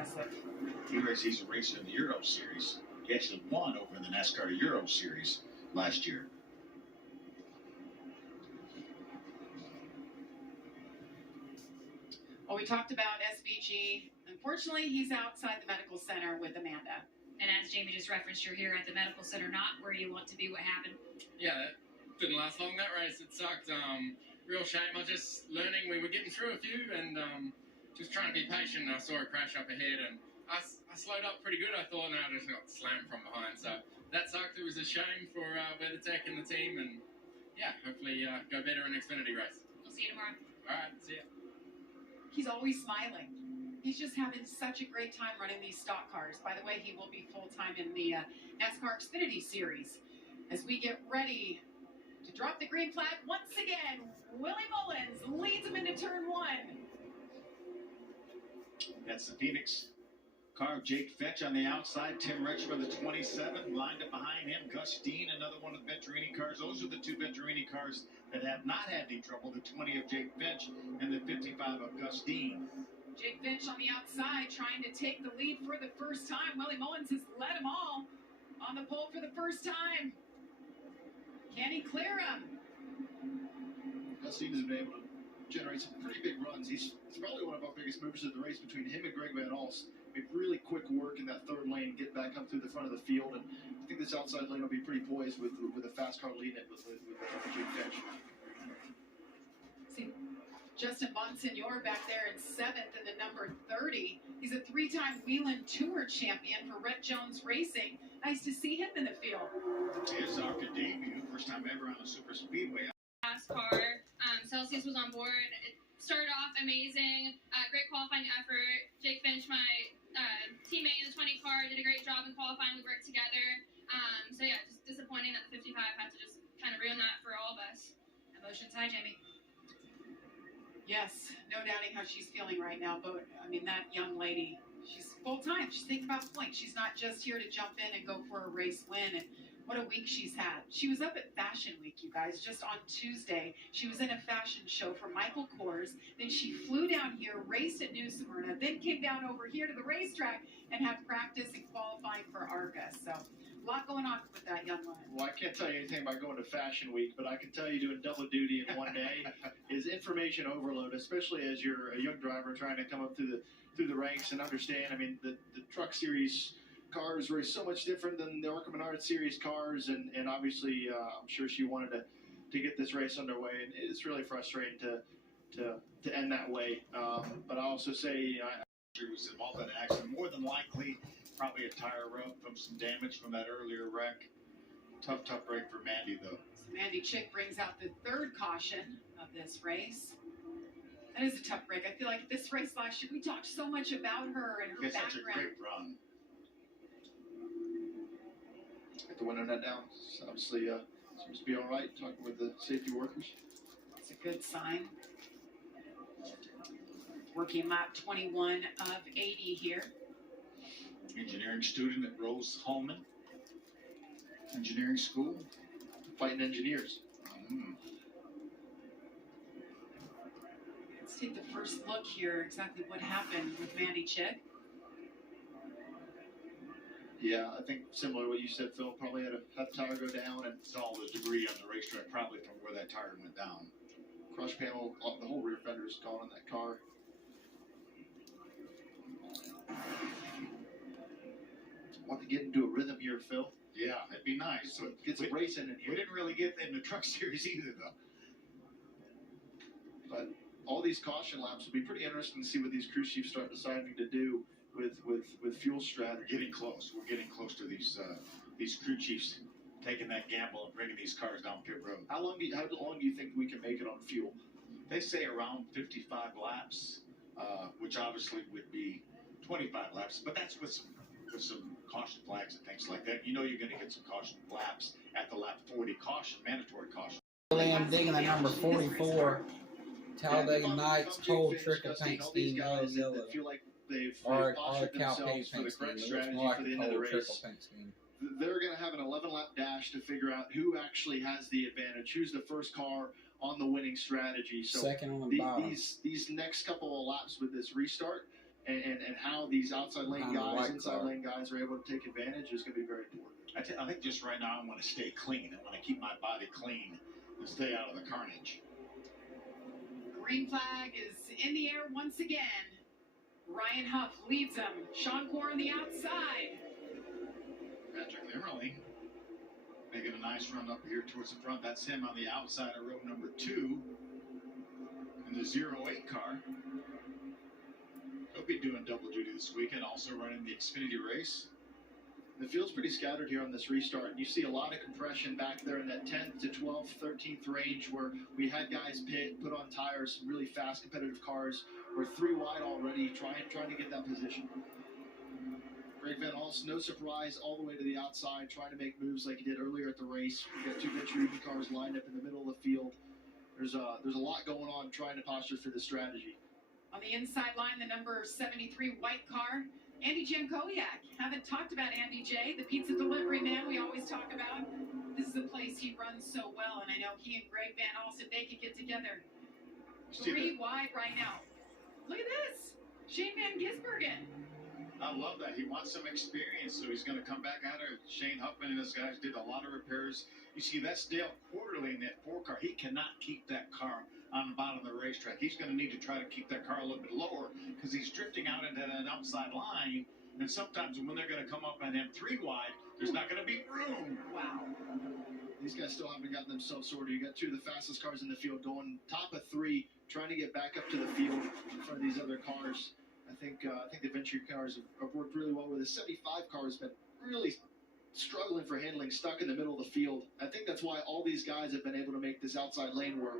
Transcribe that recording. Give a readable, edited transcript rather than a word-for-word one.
impressive. He's a racer in the Euro Series. He actually won over in the NASCAR Euro Series last year. Well, we talked about SVG. Unfortunately, he's outside the medical center with Amanda. And as Jamie just referenced, you're here at the medical center, not where you want to be. What happened? Yeah, it didn't last long, that race. It sucked. Real shame. I was just learning. We were getting through a few and just trying to be patient. I saw a crash up ahead and I slowed up pretty good, I thought, and I just got slammed from behind. So that sucked. It was a shame for WeatherTech and the team. And yeah, hopefully go better in Xfinity race. We'll see you tomorrow. All right, see ya. He's always smiling. He's just having such a great time running these stock cars. By the way, he will be full-time in the NASCAR Xfinity Series. As we get ready to drop the green flag once again, Willie Mullins leads him into turn 1. That's the Phoenix car. Jake Fetch on the outside. Tim Retchford, the 27, lined up behind him. Gus Dean, another one of the Venturini cars. Those are the 2 Venturini cars that have not had any trouble. The 20 of Jake Fetch and the 55 of Gus Dean. Jake Finch on the outside trying to take the lead for the first time. Willie Mullins has led them all on the pole for the first time. Can he clear him? Gus Dean has been able to generate some pretty big runs. He's probably one of our biggest movers of the race between him and Greg Van Alst. Made really quick work in that third lane, get back up through the front of the field, and I think this outside lane will be pretty poised with a fast car leading it with Jake Finch. See, Justin Bonsignor back there in 7th in the number 30. He's a 3-time Whelen Tour champion for Rhett Jones Racing. Nice to see him in the field. His Arca debut, first time ever on a super speedway. NASCAR. Celsius was on board. It started off amazing. Great qualifying effort. Jake Finch, my teammate in the 20 car, did a great job in qualifying. We worked together. So yeah, just disappointing that the 55 had to just kind of ruin that for all of us. Emotions high, Jamie. Yes, no doubting how she's feeling right now. But, I mean, that young lady, she's full-time. She's thinking about points. She's not just here to jump in and go for a race win. And what a week she's had. She was up at Fashion Week, you guys, just on Tuesday. She was in a fashion show for Michael Kors. Then she flew down here, raced at New Smyrna, then came down over here to the racetrack and had practice and qualifying for Arca. So a lot going on with that young woman. Well, I can't tell you anything about going to Fashion Week, but I can tell you doing double duty in one day is information overload, especially as you're a young driver trying to come up through the ranks and understand. I mean, the Truck Series cars were so much different than the Arca Menard Series cars, and obviously I'm sure she wanted to get this race underway, and it's really frustrating to end that way. But I also say She was involved in an accident. More than likely, probably a tire rub from some damage from that earlier wreck. Tough break for Mandy, though. So Mandy Chick brings out the 3rd caution of this race. That is a tough break. I feel like this race last year, we talked so much about her and her It's such a background. great run. get the window net down. So obviously, seems to be all right. Talking with the safety workers. It's a good sign. Working lap 21 of 80 here. Engineering student at Rose Holman Engineering School. Fighting engineers. Let's take the first look here, exactly what happened with Mandy Chick. Yeah, I think similar to what you said, Phil. Probably had the tire go down, and It's all the debris on the racetrack, probably from where that tire went down. crush panel, the whole rear fender is gone on that car. Want to get into a rhythm here, Phil? Yeah, it'd be nice. So Get some racing in we here. didn't really get in the Truck Series either, though. But all these caution laps will be pretty interesting to see what these crew chiefs start deciding to do with fuel We're strategy. getting close. We're getting close to these crew chiefs taking that gamble and bringing these cars down pit road. How long do you think we can make it on fuel? They say around 55 laps, which obviously would be 25 laps, but that's with some caution flags and things like that. You know you're going to get some caution laps at the lap 40 caution, mandatory caution. I'm digging the number 44, Talladega Nights Cold Trickle Paint Scheme Yellow. That feel like they've Or postured Cal themselves Paint for the Scheme. correct It looks strategy more like for a the end of the Cold Trickle race. Paint Scheme. They're going to have an 11-lap dash to figure out who actually has the advantage, who's the first car on the winning strategy. So Second on the bottom. these next couple of laps with this restart, and how these outside lane Behind the guys, white inside car. lane guys are able to take advantage is going to be very important. I think just right now I want to stay clean. I want to keep my body clean and stay out of the carnage. Green flag is in the air once again. Ryan Huff leads them. Sean Gore on the outside. Patrick Emerling making a nice run up here towards the front. That's him on the outside of row number 2 in the 08 car. He'll be doing double duty this weekend, also running the Xfinity race. The field's pretty scattered here on this restart. You see a lot of compression back there in that 10th to 12th, 13th range where we had guys put on tires, some really fast competitive cars. We're 3 wide already, trying to get that position. Greg Van Alst, no surprise, all the way to the outside, trying to make moves like he did earlier at the race. We've got 2 Venturini cars lined up in the middle of the field. There's a lot going on trying to posture for this strategy. On the inside line, the number 73 white car, Andy Jankowiak. Haven't talked about Andy J, the pizza delivery man we always talk about. This is a place he runs so well, and I know he and Greg Van Alst, if they could get together. 3 wide right now. Look at this. Shane Van Gisbergen. I love that. He wants some experience, so he's going to come back out of Shane Huffman and his guys did a lot of repairs. You see, that's Dale Quarterly in that 4 car. He cannot keep that car on the bottom of the racetrack. He's going to need to try to keep that car a little bit lower because he's drifting out into that outside line. And sometimes when they're going to come up on him 3 wide, there's not going to be room. Wow. These guys still haven't gotten themselves sorted. You got 2 of the fastest cars in the field going top of 3, trying to get back up to the field in front of these other cars. I think the Venturi cars have worked really well. Where the 75 car has been really struggling for handling, stuck in the middle of the field. I think that's why all these guys have been able to make this outside lane work.